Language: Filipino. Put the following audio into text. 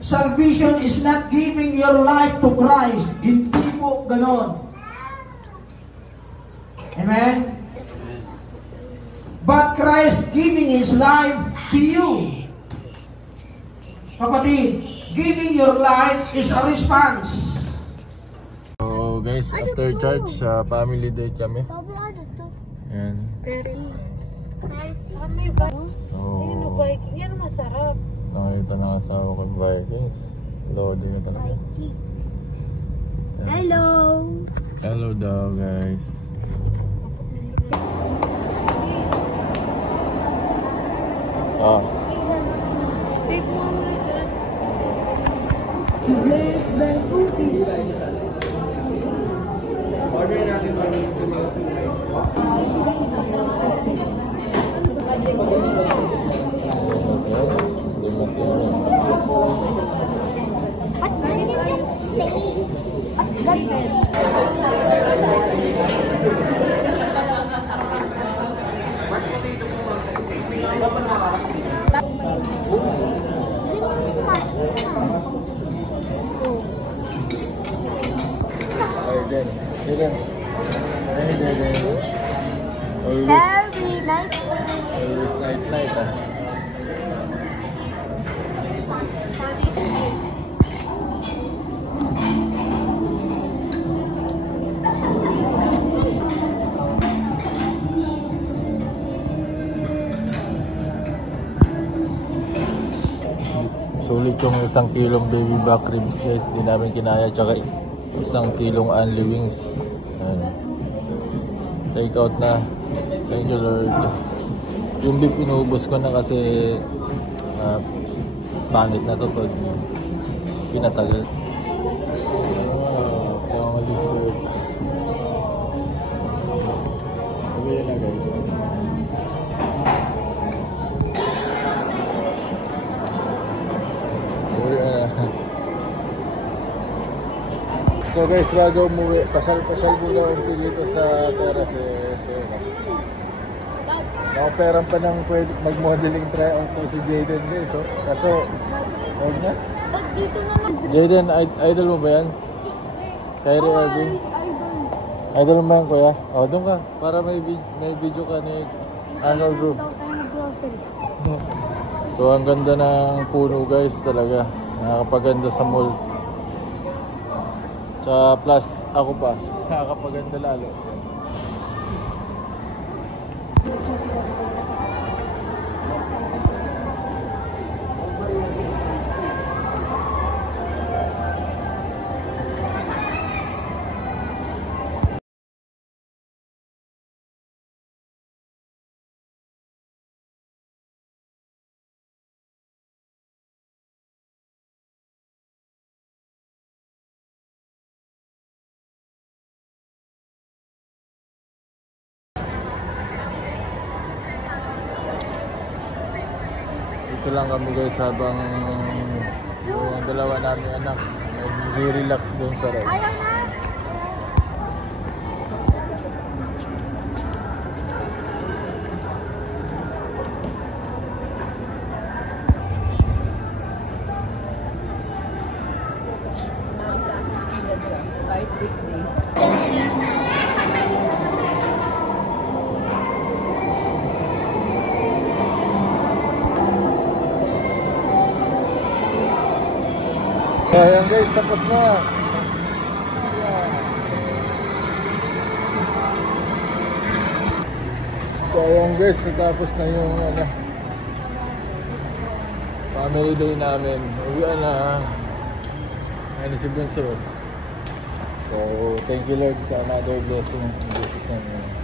salvation is not giving your life to Christ. Hindi po ganon. Amen? But Christ giving His life to you. Kapatid, giving your life is a response. So guys, after church, family day kami. Ayan. So, yan masarap. nakita ng asawa ko yung Vikings. Loading na talaga. Hello! Hello daw guys. Take mo muna siya. Bless the cookie. Order natin ba yung Every night. Always night ah. Sulit yung 1 kilong baby back ribs guys, hindi namin kinaya, tsaka 1 kilong only wings. Ayan. Take out na. Thank you Lord. Yung beef inuubos ko na kasi pangit na to pag pinatagal. Kaya mag-isip. Sabi na guys. So guys, bago umuwi, pasal-pasal muna unti dito sa terrace. Nakaperang pa ng pwede mag-modeling tryout to si Jaden guys. So, kaso, huwag na. Jaden, idol mo ba yan? Kyrie Irving? Idol mo ba yan kuya? O, doon ka. Para may video ka ni Arnold Group. So, ang ganda ng puno guys talaga. Nakakapaganda sa mall. Tsaka plus ako pa, nakakapaganda lalo. Dito lang kami guys habang yung dalawa namin anak nag-relax doon sa rides. Kahit weekday. Ayan guys, tapos na. So ayan guys, tapos na yung family day namin. Uwian na. Ayan si Bunso. So thank you Lord sa another blessing. Jesus name.